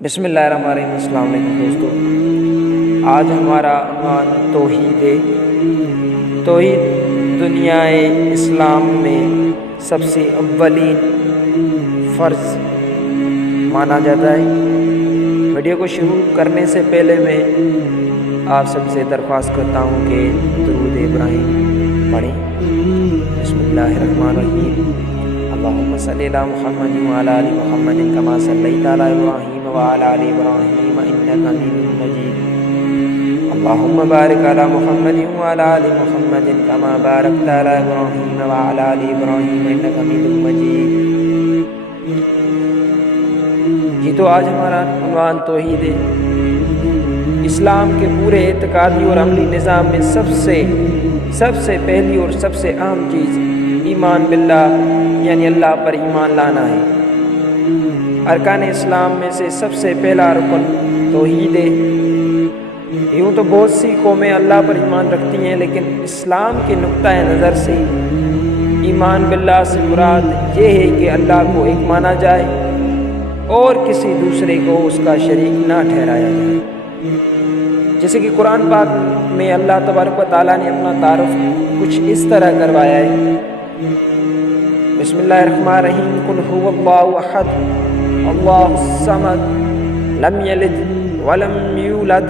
بسم اللہ الرحمن الرحیم۔ السلام علیکم دوستو، آج ہمارا عنوان توحید ہے۔ توحید دنیا اسلام میں سب سے اولین فرض مانا جاتا ہے۔ ویڈیو کو شروع کرنے سے پہلے میں آپ سب سے درخواست کرتا ہوں کہ درود ابراہیم پڑھیں۔ بسم اللہ الرحمن الرحیم۔ اللہم صلی علی محمد وعلی آل محمد کما صلیت علی ابراہیم وعلی آل ابراہیم انک حمید مجید۔ اللہم بارک علی محمد وعلی آل محمد کما بارکت علی ابراہیم وعلی آل ابراہیم انک حمید مجید۔ یہ تو آج ہمارا عنوان توحید ہے۔ اسلام کے پورے اعتقادی اور عملی نظام میں سب سے پہلی اور سب سے اہم چیز ایمان باللہ یعنی اللہ پر ایمان لانا ہے۔ ارکان اسلام میں سے سب سے پہلا رکن توحید ہے۔ یوں تو بہت سی قومیں اللہ پر ایمان رکھتی ہیں، لیکن اسلام کے نقطۂ نظر سے ایمان باللہ سے مراد یہ ہے کہ اللہ کو ایک مانا جائے اور کسی دوسرے کو اس کا شریک نہ ٹھہرایا جائے۔ جیسے کہ قرآن پاک میں اللہ تبارک و تعالیٰ نے اپنا تعارف کچھ اس طرح کروایا ہے۔ بسم اللہ الرحمن الرحیم۔ قل هو اللہ احد اللہ الصمد لم یلد ولم یولد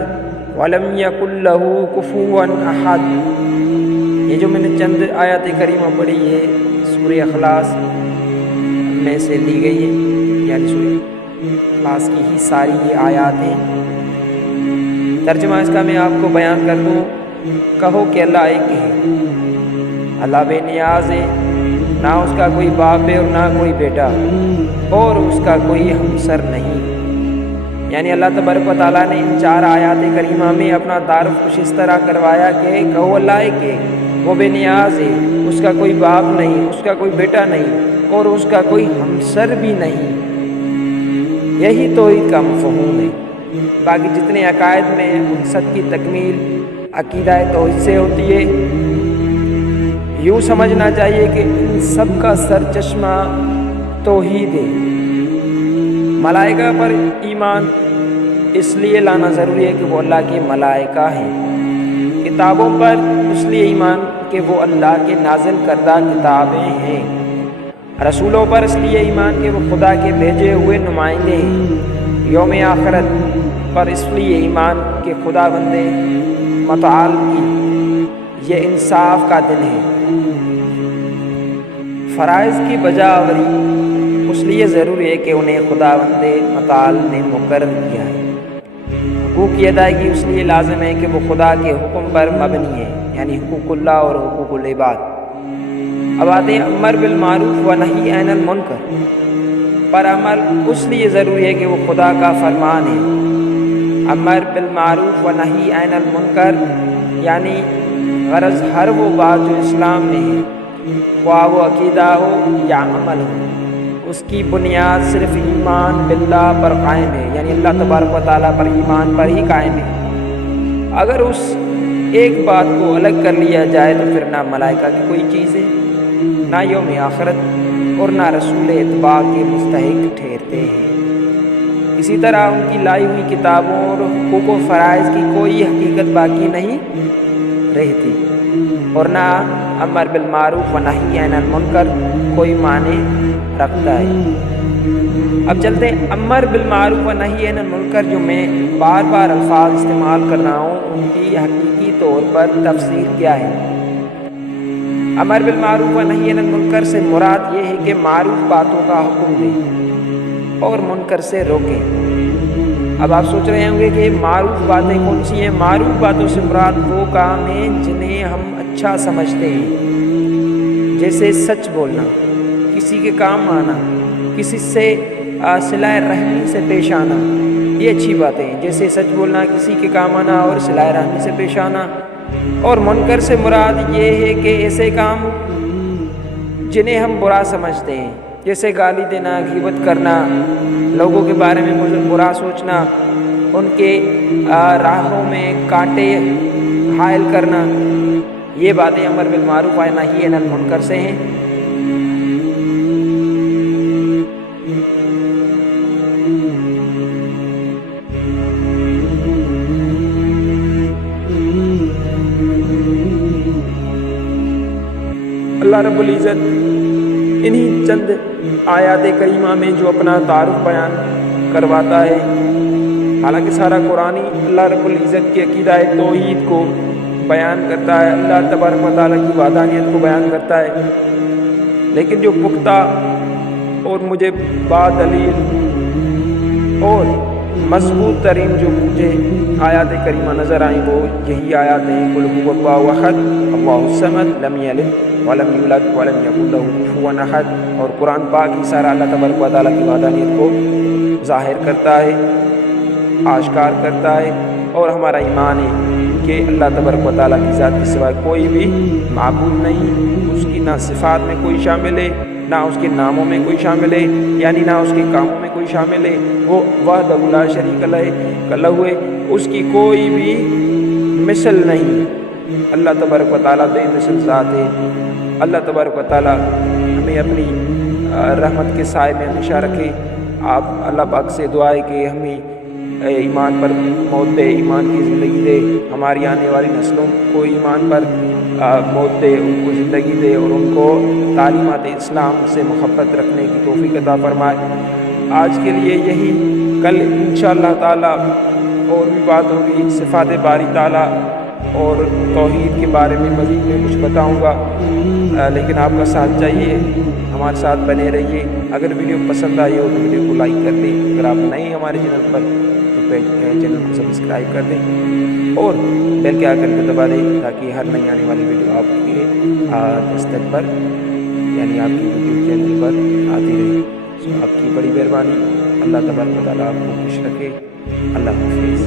ولم یکن لہ کفوا احد۔ یہ جو میں نے چند آیات کریمہ پڑھی ہے سورہ اخلاص میں سے لی گئی ہے، یعنی سورہ اخلاص کی ہی ساری یہ آیات ہیں۔ ترجمہ اس کا میں آپ کو بیان کر دوں۔ کہو کہ اللہ ایک ہے، اللہ بے نیاز ہے، نہ اس کا کوئی باپ ہے اور نہ کوئی بیٹا، اور اس کا کوئی ہمسر نہیں۔ یعنی اللہ تبارک و تعالیٰ نے ان 4 آیات کریمہ میں اپنا تعارف کچھ اس طرح کروایا کہ کہو اللہ ایک ہے، وہ بے نیاز ہے، اس کا کوئی باپ نہیں، اس کا کوئی بیٹا نہیں، اور اس کا کوئی ہمسر بھی نہیں۔ یہی توحید کا مفہوم ہے۔ باقی جتنے عقائد میں انست کی تکمیل عقیدہ توحید سے ہوتی ہے، یوں سمجھنا چاہیے کہ ان سب کا سرچشمہ توحید ہے۔ ملائکہ پر ایمان اس لیے لانا ضروری ہے کہ وہ اللہ کے ملائکہ ہیں۔ کتابوں پر اس لیے ایمان کہ وہ اللہ کے نازل کردہ کتابیں ہیں۔ رسولوں پر اس لیے ایمان کہ وہ خدا کے بھیجے ہوئے نمائندے ہیں۔ یوم آخرت پر اس لیے ایمان کہ خدا بندے متعال کی یہ انصاف کا دن ہے۔ فرائض کی بجاوری اس لیے ضروری ہے کہ انہیں خدا بندے متعال نے مقرر کیا ہے۔ حقوق کی ادائیگی اس لیے لازم ہے کہ وہ خدا کے حکم پر مبنی ہے، یعنی حقوق اللہ اور حقوق العباد۔ اب آتے ہیں امر بالمعروف و نہی عن المنکر پر عمل اس لیے ضروری ہے کہ وہ خدا کا فرمان ہے۔ امر بالمعروف و نہی عن المنکر یعنی غرض ہر وہ بات جو اسلام میں ہے، خواہ وہ عقیدہ ہو یا عمل ہو، اس کی بنیاد صرف ایمان باللہ پر قائم ہے، یعنی اللہ تبارک و تعالیٰ پر ایمان پر ہی قائم ہے۔ اگر اس ایک بات کو الگ کر لیا جائے تو پھر نہ ملائکہ کی کوئی چیز ہے، نہ یوم آخرت اور نہ رسول اتباع کے مستحق ٹھہرتے ہیں۔ اسی طرح ان کی لائی ہوئی کتابوں اور حقوق و فرائض کی کوئی حقیقت باقی نہیں رہتی، اور نہ امر بالمعروف و نہی عن المنکر کوئی معنی رکھتا ہے۔ اب چلتے ہیں امر بالمعروف و نہی عن المنکر، جو میں بار بار الفاظ استعمال کر رہا ہوں، ان کی حقیقی طور پر تفسیر کیا ہے۔ امر بالمعروف و نہی عن المنکر سے مراد یہ ہے کہ معروف باتوں کا حکم دیں اور منکر سے روکیں۔ اب آپ سوچ رہے ہوں گے کہ معروف باتیں کون سی ہیں؟ معروف باتوں سے مراد وہ کام ہیں جنہیں ہم اچھا سمجھتے ہیں، جیسے سچ بولنا، کسی کے کام آنا، کسی سے صلہ رحمی سے پیش آنا، یہ اچھی باتیں ہیں۔ جیسے سچ بولنا، کسی کے کام آنا اور صلہ رحمی سے پیش آنا۔ اور منکر سے مراد یہ ہے کہ ایسے کام جنہیں ہم برا سمجھتے ہیں، جیسے گالی دینا، غیبت کرنا، لوگوں کے بارے میں برا سوچنا، ان کے راہوں میں کانٹے حائل کرنا، یہ باتیں امر بالمعروف و نہی عن المنکر سے ہیں۔ اللہ رب العزت انہی چند آیات کریمہ میں جو اپنا تعارف بیان کرواتا ہے، حالانکہ سارا قرآن ہی اللہ رب العزت کی عقیدہ توحید کو بیان کرتا ہے، اللہ تبارک و تعالیٰ کی وحدانیت کو بیان کرتا ہے، لیکن جو پختہ اور مجھے دلیل اور مضبوط ترین جو مجھے آیات کریمہ نظر آئیں وہ یہی آیات ہیں، قل هو اللہ احد اللہ الصمد لم یلد ولم یولد ولم یکن لہ کفوا احد۔ اور قرآن پاک ہی سارا اللہ تبارک و تعالیٰ کی وحدانیت کو ظاہر کرتا ہے، آشکار کرتا ہے، اور ہمارا ایمان ہے کہ اللہ تبارک و تعالیٰ کی ذات کے سوائے کوئی بھی معبود نہیں، اس کی نہ صفات میں کوئی شامل ہے، نہ اس کے ناموں میں کوئی شامل ہے، یعنی نہ اس کے کاموں میں کوئی شامل ہے، وہ وحدہ لا شریک لہ ہے، اس کی کوئی بھی مثل نہیں۔ اللہ تبارک و تعالیٰ بے مثل ذات ہے۔ اللہ تبارک و تعالیٰ ہمیں اپنی رحمت کے سائے میں ہمیشہ رکھے۔ آپ اللہ پاک سے دعا ہے کہ ہمیں ایمان پر موت دے، ایمان کی زندگی دے، ہماری آنے والی نسلوں کو ایمان پر موت دے، ان کو زندگی دے، اور ان کو تعلیمات اسلام سے محبت رکھنے کی توفیق عطا فرمائے۔ آج کے لیے یہی، کل انشاءاللہ تعالیٰ اور بھی بات ہوگی، صفات باری تعالیٰ اور توحید کے بارے میں مزید میں کچھ بتاؤں گا، لیکن آپ کا ساتھ چاہیے، ہمارے ساتھ بنے رہیے۔ اگر ویڈیو پسند آئی ہو تو ویڈیو کو لائک کر دیں، اگر آپ نئے ہیں ہمارے چینل پر تو چینل کو سبسکرائب کر دیں اور بیل کے آئیکن کو دبا دیں تاکہ ہر نئی آنے والی ویڈیو آپ کے دستک پر، یعنی آپ کی یوٹیوب چینل پر آتی رہے۔ آپ کی بڑی مہربانی۔ اللہ تبارک و تعالیٰ آپ کو خوش رکھے۔ اللہ حافظ۔